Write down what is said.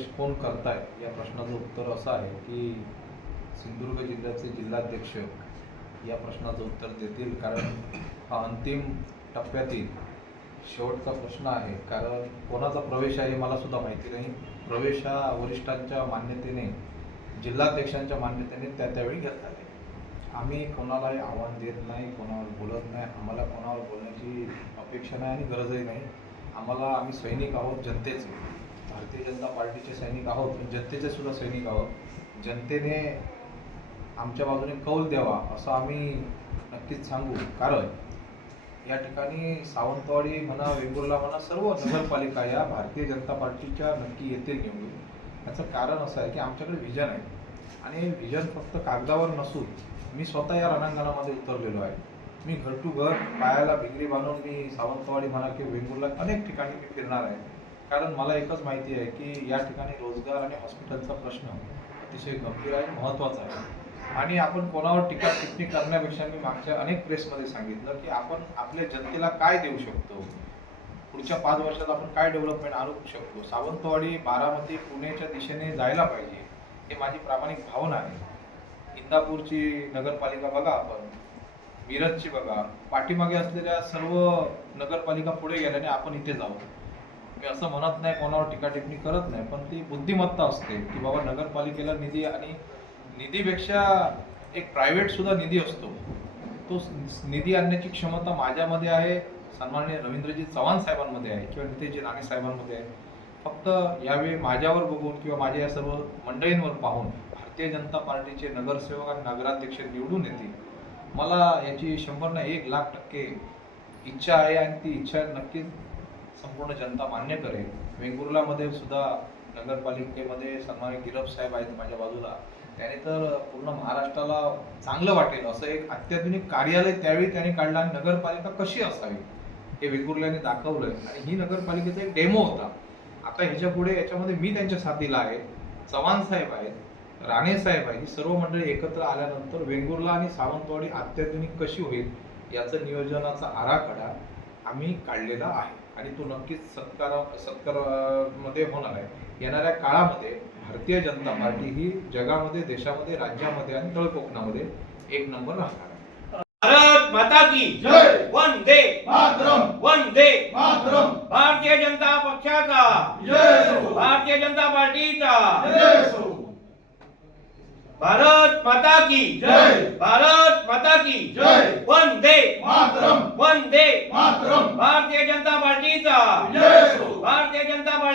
प्रवेश कोण करताय? या प्रश्नाचं उत्तर असं आहे की सिंधुदुर्ग जिल्ह्याचे जिल्हाध्यक्ष या प्रश्नाचं उत्तर देतील. कारण हा अंतिम टप्प्यातील शेवटचा प्रश्न आहे. कारण कोणाचा प्रवेश आहे हे मला सुद्धा माहिती नाही. प्रवेश हा वरिष्ठांच्या मान्यतेने जिल्हाध्यक्षांच्या मान्यतेने त्या त्यावेळी घेतला आहे आम्ही कोणालाही आव्हान देत नाही कोणावर बोलत नाही. आम्हाला कोणावर बोलण्याची अपेक्षा नाही आणि गरजही नाही. आम्हाला आम्ही सैनिक आहोत जनतेचे. भारतीय जनता पार्टीचे सैनिक आहोत पण जनतेचे सुद्धा सैनिक आहोत. जनतेने आमच्या बाजूने कौल द्यावा असं आम्ही नक्कीच सांगू. कारण या ठिकाणी सावंतवाडी म्हणा वेंगुर्ला म्हणा सर्व नगरपालिका या भारतीय जनता पार्टीच्या नक्की येतील निवडून. याचं कारण असं आहे की आमच्याकडे व्हिजन आहे. आणि व्हिजन फक्त कागदावर नसून मी स्वतः या रणांगणामध्ये उतरलेलो आहे. मी घर टू घर पायाला भिगरी बांधून मी सावंतवाडी म्हणा किंवा वेंगुर्ला अनेक ठिकाणी मी फिरणार आहे. कारण मला एकच माहिती आहे की या ठिकाणी रोजगार आणि हॉस्पिटलचा प्रश्न अतिशय गंभीर आहे महत्त्वाचा आहे. आणि आपण कोणावर टीका टिप्पणी करण्यापेक्षा मी मागच्या अनेक प्रेसमध्ये सांगितलं की आपण आपल्या जनतेला काय देऊ शकतो? पुढच्या पाच वर्षात आपण काय डेव्हलपमेंट आणू शकतो? सावंतवाडी बारामती पुण्याच्या दिशेने जायला पाहिजे हे माझी प्रामाणिक भावना आहे. इंदापूरची नगरपालिका बघा आपण मिरजची बघा. पाठीमागे असलेल्या सर्व नगरपालिका पुढे गेल्याने आपण इथे जाऊ. मी असं म्हणत नाही कोणावर टीकाटिपणी करत नाही पण ती बुद्धिमत्ता असते की बाबा नगरपालिकेला निधी आणि निधीपेक्षा एक प्रायव्हेट सुद्धा निधी असतो. तो निधी आणण्याची क्षमता माझ्यामध्ये आहे सन्माननीय रवींद्रजी चव्हाण साहेबांमध्ये आहे किंवा नितेशजी राणे साहेबांमध्ये आहे. फक्त यावेळी माझ्यावर बघून किंवा माझ्या या सर्व मंडळींवर पाहून भारतीय जनता पार्टीचे नगरसेवक आणि नगराध्यक्ष निवडून येतील. मला याची शंभर ना एक लाख टक्के इच्छा आहे आणि ती इच्छा नक्कीच संपूर्ण जनता मान्य करेल. वेंगुर्लामध्ये सुद्धा नगरपालिकेमध्ये सन्मानित गिरप साहेब आहेत माझ्या बाजूला. त्याने तर पूर्ण महाराष्ट्राला चांगलं वाटेल असं एक अत्याधुनिक कार्यालय त्यावेळी त्याने काढलं आणि नगरपालिका कशी असावी हे वेंगुर्ल्याने दाखवलंय. आणि ही नगरपालिकेचा एक डेमो होता. आता ह्याच्या पुढे याच्यामध्ये मी त्यांच्या साथीला आहे. चव्हाण साहेब आहेत राणे साहेब आहे ही सर्व मंडळी एकत्र आल्यानंतर वेंगुर्ला आणि सावंतवाडी अत्याधुनिक कशी होईल याचं नियोजनाचा आराखडा आम्ही काढलेला आहे. आणि तो नक्कीच सत्कार सत्कारमध्ये होणार आहे. येणाऱ्या काळामध्ये भारतीय जनता पार्टी ही जगामध्ये देशामध्ये राज्यामध्ये आणि तळ कोकणामध्ये एक नंबर राहणार आहे. भारत माता की जय. वंदे! मातरम! वंदे! मातरम! भारतीय जनता पक्षाचा! जय भारतीय जनता पार्टीचा! जय भारत माता की जय. भारत माता की जय. वंदे। मातरम। वंदे। मातरम। भारतीय जनता पार्टीचा। जय भारतीय जनता पार्टीचा